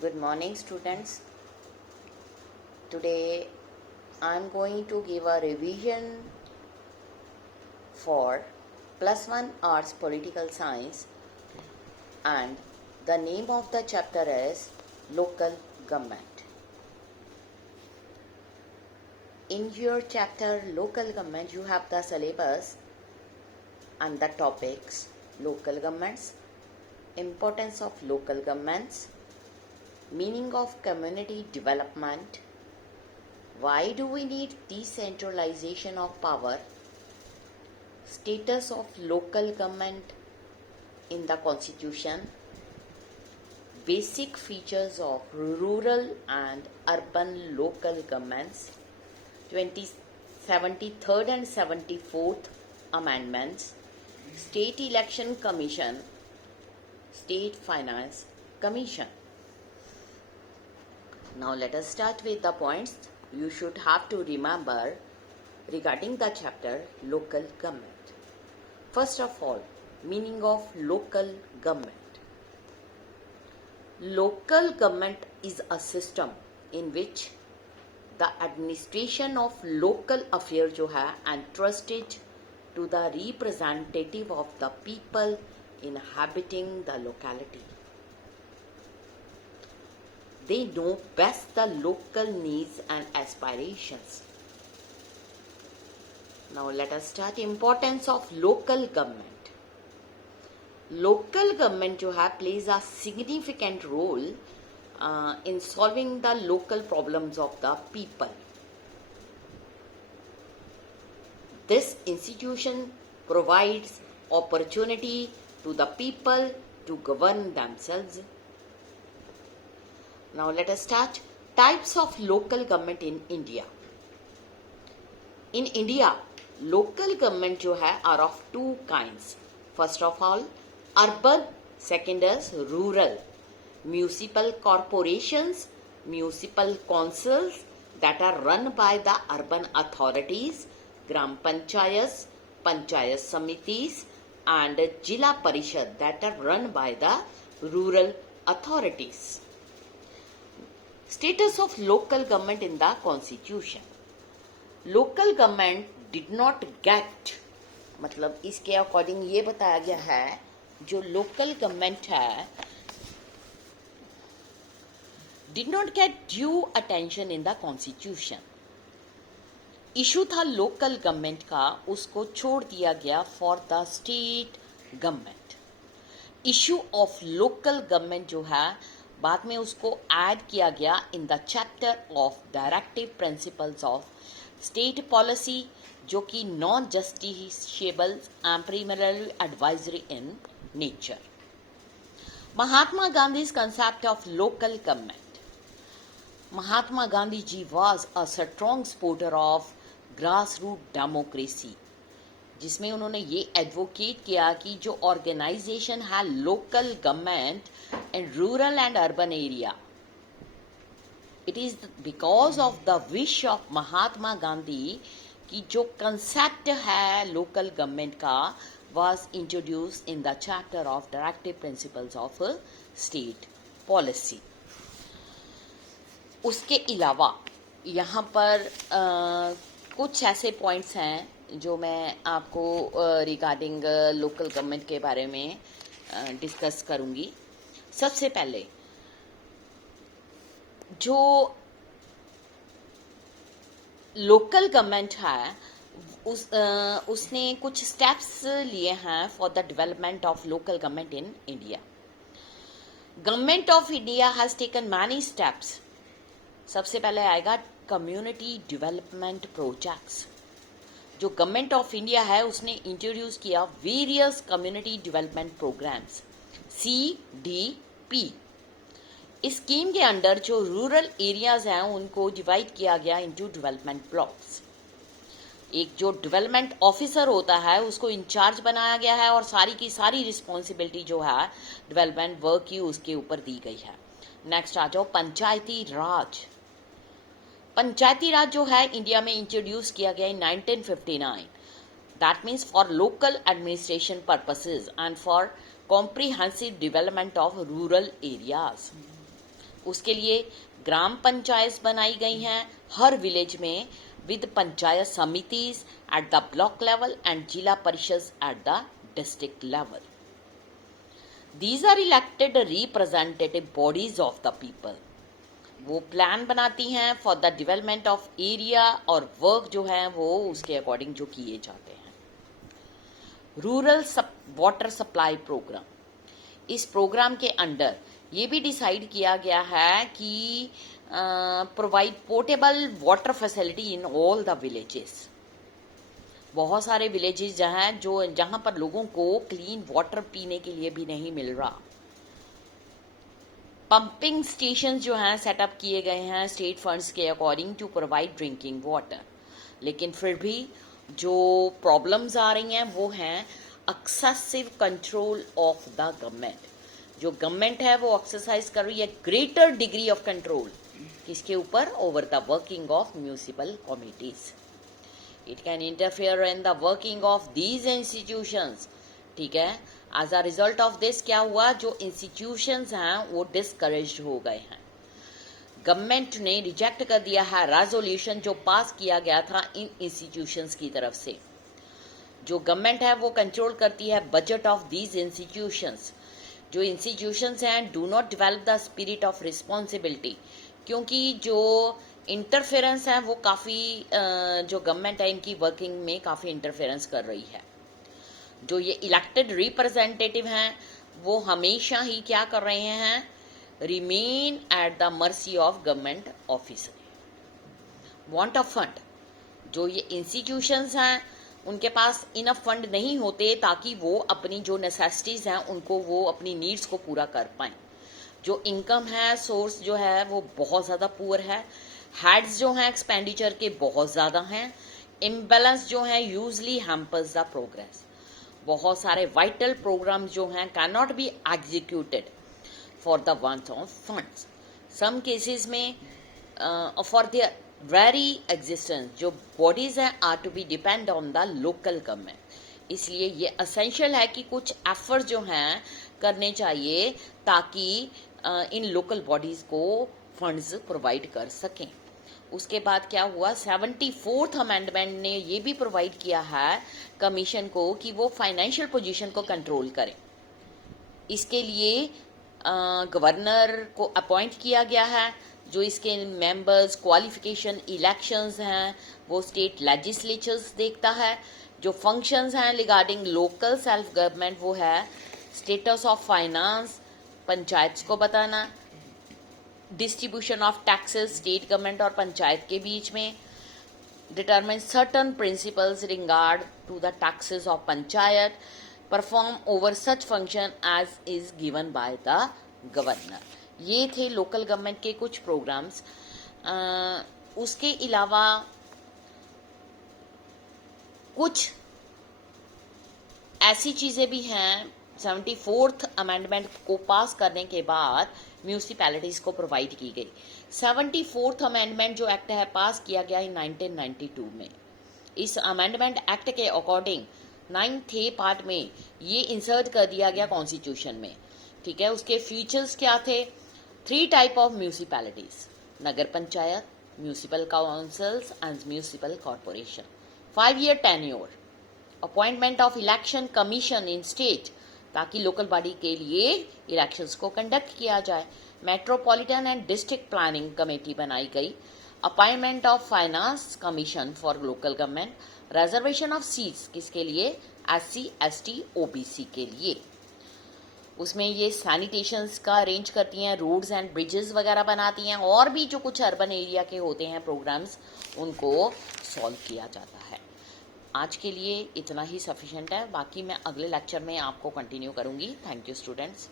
Good morning, students. Today I am going to give a revision for +1 Arts Political Science, and the name of the chapter is Local Government. In your chapter Local Government, you have the syllabus and the topics: local governments, importance of local governments, meaning of community development, why do we need decentralization of power, status of local government in the constitution, basic features of rural and urban local governments, 73rd and 74th amendments, state election commission, state finance commission. Now let us start with the points you should have to remember regarding the chapter local government. First of all, meaning of local government. Local government is a system in which the administration of local affairs जो है entrusted to the representative of the people inhabiting the locality. They know best the local needs and aspirations. Now let us start. Importance of local government. Local government जो है plays a significant role in solving the local problems of the people. This institution provides opportunity to the people to govern themselves. Now let us start. Types of local government in India. In India, local government जो है are of two kinds. First of all, urban. Second is rural. Municipal corporations, municipal councils that are run by the urban authorities, gram panchayats, panchayat samitis, and Jila Parishad that are run by the rural authorities. Status of local government in the constitution. Local government did not get, मतलब इसके according ये बताया गया है जो local government है did not get due attention in the constitution. Issue था local government का, उसको छोड़ दिया गया for the state government. Issue of local government जो है बाद में उसको ऐड किया गया in the chapter of directive principles of state policy, जो कि non justiciable and preliminary advisory in nature. Mahatma Gandhi's concept of local government. Mahatma Gandhi ji was a strong supporter of grassroots democracy, जिसमें उन्होंने ये advocate किया कि जो organisation है local government in rural and urban area, it is because of the wish of Mahatma Gandhi कि जो concept है लोकल गवर्नमेंट का was introduced in the chapter of directive principles of state policy. उसके अलावा यहाँ पर कुछ ऐसे पॉइंट्स हैं जो मैं आपको रिगार्डिंग लोकल गवर्नमेंट के बारे में डिस्कस करूँगी. सबसे पहले जो लोकल गवर्नमेंट है उसने कुछ स्टेप्स लिए हैं for the development of local government in India. Government of India has taken many steps. सबसे पहले आएगा कम्युनिटी डेवलपमेंट प्रोजेक्ट्स. जो गवर्नमेंट ऑफ इंडिया है उसने इंट्रोड्यूस किया various community development programmes CDP. इस स्कीम के अंडर जो रूरल एरियाज हैं उनको डिवाइड किया गया इनटू डेवलपमेंट ब्लॉक्स. एक जो डेवलपमेंट ऑफिसर होता है उसको इंचार्ज बनाया गया है और सारी की सारी रिस्पॉन्सिबिलिटी जो है डेवलपमेंट वर्क की उसके ऊपर दी गई है. नेक्स्ट आ जाओ पंचायती राज. पंचायती राज जो है इंडिया में इंट्रोड्यूस किया गया in 1959. That means for local administration purposes and for comprehensive development of rural areas. उसके लिए ग्राम पंचायत बनाई गई हैं हर विलेज में, विद पंचायत समितिज at the block level and zila parishad at the district level. These are elected representative bodies of the people. वो plan बनाती हैं for the development of area, और वर्क जो है वो उसके अकॉर्डिंग जो किए जाते हैं. रूरल वाटर सप्लाई प्रोग्राम, इस प्रोग्राम के अंडर ये भी डिसाइड किया गया है कि provide portable water facility in all the villages. बहुत सारे विलेजेस जहाँ पर लोगों को क्लीन वाटर पीने के लिए भी नहीं मिल रहा. पंपिंग स्टेशन जो हैं सेटअप किए गए हैं स्टेट फंड्स के according to provide drinking water. लेकिन फिर भी जो प्रॉब्लम्स आ रही हैं वो हैं excessive control of the government. जो गवर्नमेंट है वो एक्सरसाइज कर रही है ग्रेटर डिग्री ऑफ कंट्रोल किसके ऊपर? Over the working of municipal committees. It can interfere in the working of these institutions. ठीक है, as a result of this क्या हुआ? जो इंस्टीट्यूशंस हैं वो डिस्करेज्ड हो गए हैं. गवर्नमेंट ने रिजेक्ट कर दिया है रेजोल्यूशन जो पास किया गया था इन इंस्टीट्यूशंस की तरफ से. जो गवर्नमेंट है वो कंट्रोल करती है बजट ऑफ दीज इंस्टीट्यूशंस. जो इंस्टीट्यूशंस हैं do not develop the spirit of responsibility, क्योंकि जो इंटरफेरेंस है वो काफ़ी जो गवर्नमेंट है इनकी वर्किंग में काफ़ी इंटरफेरेंस कर रही है. जो ये इलेक्टेड रिप्रेजेंटेटिव हैं वो हमेशा ही क्या कर रहे हैं? Remain at the mercy of government officer. Want of fund, जो ये इंस्टीट्यूशंस हैं उनके पास इनफ फंड नहीं होते ताकि वो अपनी जो नेसेसिटीज़ हैं उनको वो अपनी नीड्स को पूरा कर पाएँ. जो इनकम है सोर्स जो है वो बहुत ज़्यादा पुअर है. हेड्स जो हैं एक्सपेंडिचर के बहुत ज़्यादा हैं. इम्बैलेंस जो है यूजली हैम्पर्स द प्रोग्रेस. बहुत सारे वाइटल प्रोग्राम्स जो हैं can not be executed for the want of funds. Some cases में फॉर देयर वेरी एग्जिस्टेंस जो बॉडीज हैं are to be depend on the local government. इसलिए ये असेंशियल है कि कुछ एफर्ट जो हैं करने चाहिए ताकि इन लोकल बॉडीज को फंड्स प्रोवाइड कर सकें. उसके बाद क्या हुआ? 74th अमेंडमेंट ने ये भी प्रोवाइड किया है कमीशन को कि वो फाइनेंशियल पोजीशन को कंट्रोल करें. इसके लिए गवर्नर को अपॉइंट किया गया है. जो इसके मेंबर्स, क्वालिफिकेशन, इलेक्शंस हैं वो स्टेट लेजिस्लेचर्स देखता है. जो फंक्शंस हैं रिगार्डिंग लोकल सेल्फ गवर्नमेंट वो है स्टेटस ऑफ फाइनेंस पंचायत को बताना, distribution of taxes state government और पंचायत के बीच में, determine certain principles regard to the taxes of panchayat, perform over such function as is given by the governor. ये थे लोकल गवर्नमेंट के कुछ प्रोग्राम्स. उसके अलावा कुछ ऐसी चीज़ें भी हैं 74th अमेंडमेंट को पास करने के बाद म्यूनिसिपैलिटीज़ को प्रोवाइड की गई. 74th अमेंडमेंट जो एक्ट है पास किया गया है 1992 में. इस अमेंडमेंट एक्ट के अकॉर्डिंग 9th पार्ट में ये इंसर्ट कर दिया गया कॉन्स्टिट्यूशन में. ठीक है, उसके फीचर्स क्या थे? 3 type of municipalities: Nagar panchayat, municipal councils and municipal corporation. 5 year tenure, appointment of election commission in state ताकि लोकल बॉडी के लिए इलेक्शंस को कंडक्ट किया जाए. Metropolitan and district planning committee बनाई गई. Appointment of finance commission for local government. Reservation of seats किसके लिए? SC, ST, OBC के लिए. उसमें ये सैनिटेशंस का अरेंज करती हैं, रोड्स एंड ब्रिजेस वगैरह बनाती हैं, और भी जो कुछ अर्बन एरिया के होते हैं प्रोग्राम्स उनको सॉल्व किया जाता है. आज के लिए इतना ही सफिशिएंट है. बाकी मैं अगले लेक्चर में आपको कंटिन्यू करूँगी. Thank you students.